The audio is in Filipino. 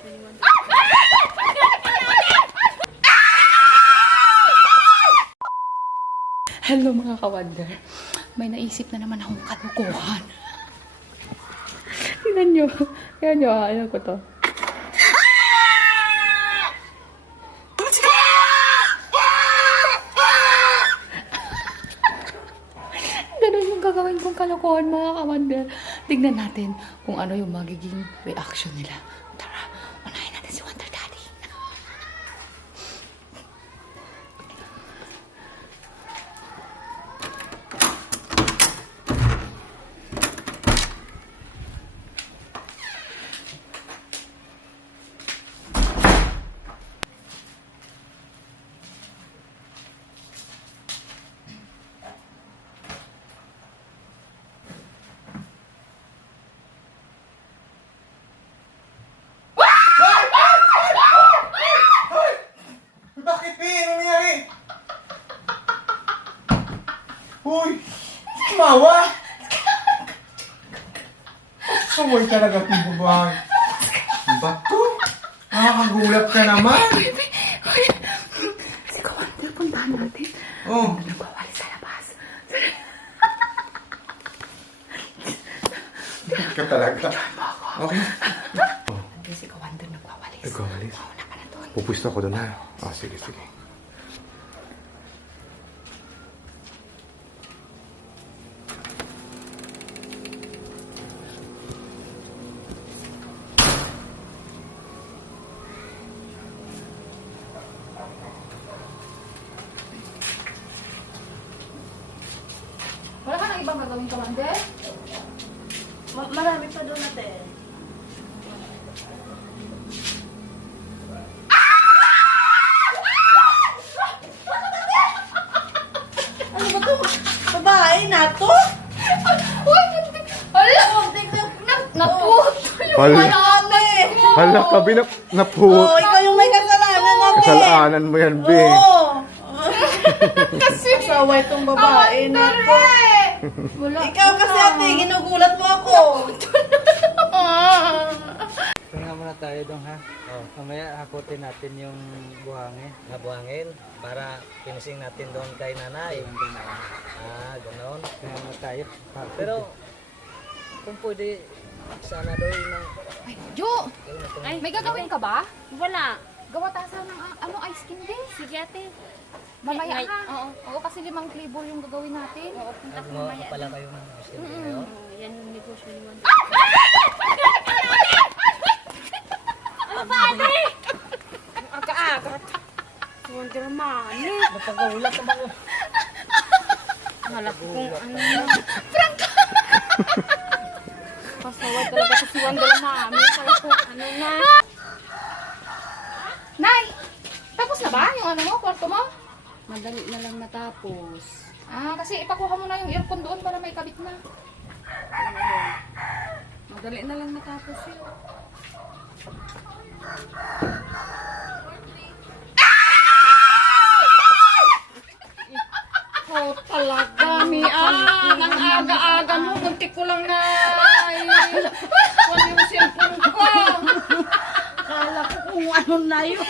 Hello mga ka-wonder. May naisip na naman akong kalukuhan. Tingnan nyo. Tingnan nyo, ayaw ko to. Ganun yung gagawin kong kalukuhan mga ka-wonder. Tignan natin kung ano yung magiging reaction nila. Tara, unahin natin si Wonder Daddy. Bakit, P? Ano nangyari? Uy! Tumawa! Kawal talaga itong babae. Bato? Nakakagulat ka naman. Si Kawander, puntahan natin. Oh. Nagwawali sa labas. Bakit ka talaga? Okay. Hindi si Kawander nagwawalis. Nagwawalis? Mauna ka na doon. Pupusto ako doon, ha? Ah, sige, sige. Wala ka nang ibang gagawin, Kawander? Marami pa doon natin. Ano ba to? Babae na to? Uy! Hala! Natuto yung Hala. malami! Hala, kabi na naput. Oh, ikaw yung may kasalanan natin. Kasalanan mo yan, B. Oo. Kasi Asawa itong babae na to. wala. Ikaw kasi ate, ginugulat mo ako. Pahinga muna tayo dong ha. Mamaya hakutin natin yung buhangin. Nabuhangin para finishing natin doon kay nanay. Ganoon. Pahinga muna tayo. Pero kung pwede sana doon ng Ay, Jo! May gagawin ka ba? Wala. Gawa tayo ng ano, ice cream din. Sige ate. Mamaya Ay, ka. oo. Oo, kasi 5 flavor yung gagawin natin. Oo, punta ko gumawa mamaya. pala kayo ng biscuit ngayon. Oo, yan yung negosyo ni Wanda. Ang aga-agat. Si Wonder Mami. Napagaulak ka ba? Hala ko kung ano na. Pasaway talaga si Wonder Mami. Kaya kung ano na. Nay! Tapos na ba yung ano mo, kwarto mo? Madali na lang matapos. Kasi ipakuha mo na yung aircon doon para may kabit na. Madali na lang matapos yun. Oh, talaga, Mia. Ang aga-aga mo. Muntik ko lang na. Wala yung cellphone ko. Kala ko kung ano na yun.